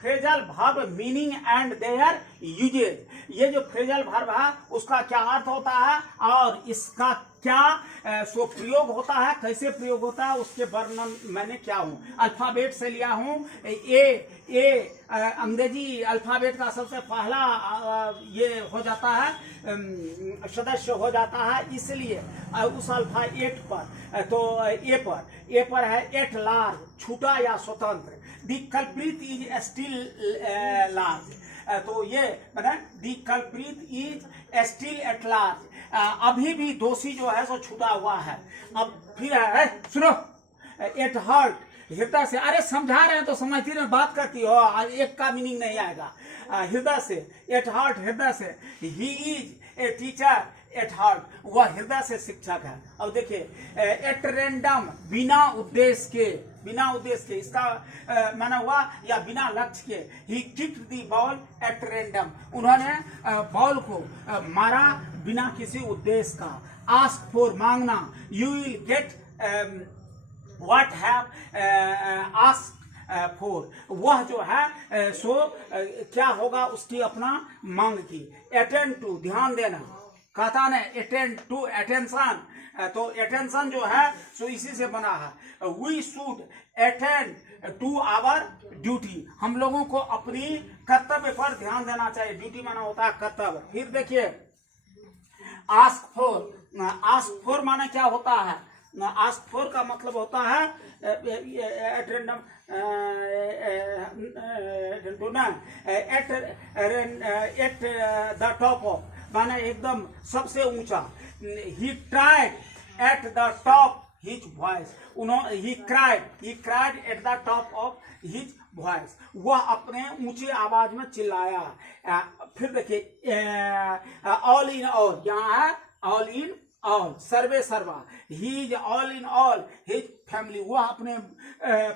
Phrasal verb meaning and their usages. ये जो phrasal verb है उसका क्या अर्थ होता है और इसका क्या सो प्रयोग होता है, कैसे प्रयोग होता है, उसके वर्णन मैंने क्या हूँ। अल्फाबेट से लिया हूँ। ए अंग्रेजी अल्फाबेट का सबसे पहला ये हो जाता है, सदस्य हो जाता है, इसलिए उस अल्फा एट पर तो ए पर है एट लार्ज, छूटा या स्वतंत्र। The culprit is still large, तो ये the culprit is still at large, अभी भी दोषी जो है सो छूटा हुआ है। अब फिर है सुनो, एट हर्ट, हृदय से। अरे समझा रहे हैं तो समझती रहे, बात करती हो, एक का मीनिंग नहीं आएगा। हृदय से, एट हार्ट, हृदय से। He is a teacher at heart, वह हृदय से शिक्षक है। अब देखिए, एट रैंडम, बिना उद्देश्य के, बिना उद्देश्य के, इसका माना हुआ या बिना लक्ष्य के। He kicked the ball at random, उन्होंने बॉल को मारा बिना किसी उद्देश्य का। आस्क फॉर, मांगना। You will get what have ask for, वह जो है सो क्या होगा उसकी अपना मांग की। अटेंड टू, ध्यान देना, कहता ना अटेंड टू, अटेंशन, तो अटेंशन जो है सो इसी से बना है। We should attend to our duty, हम लोगों को अपनी कर्तव्य पर ध्यान देना चाहिए। ड्यूटी माना होता है कर्तव्य। फिर देखिए, आस्क फॉर, आस्क फॉर माना क्या होता है, आस्क फॉर का मतलब होता है at random, at the top of, माना एकदम सबसे ऊंचा। He tried at the top his voice, उन्होंने he cried at the top of his voice, वह अपने ऊंची आवाज में चिल्लाया। फिर देखिए, ऑल इन ऑल, यहाँ है ऑल इन ऑल, सर्वे सर्वा। He is all in all his family, वह अपने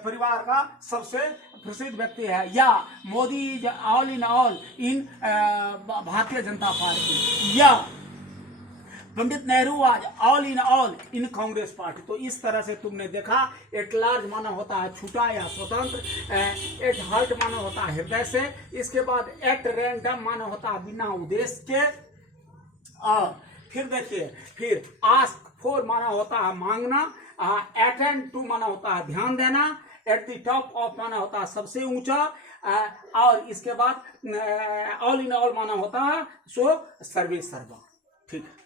परिवार का सबसे प्रसिद्ध व्यक्ति है। या Modi is all in all in Bharatiya Janata party. या पंडित नेहरू आज ऑल इन कांग्रेस पार्टी। तो इस तरह से तुमने देखा, एट लार्ज माना होता है छूटा या स्वतंत्र, एट हार्ट माना होता है हृदय से, इसके बाद एट रैंडम माना होता है बिना उद्देश्य के। और फिर देखिए, फिर आस्क फॉर माना होता है मांगना, अटेंड टू माना होता है ध्यान देना, एट द टॉप ऑफ माना होता है सबसे ऊंचा, और इसके बाद ऑल इन ऑल माना होता है सो सर्वे सर्वा। ठीक है।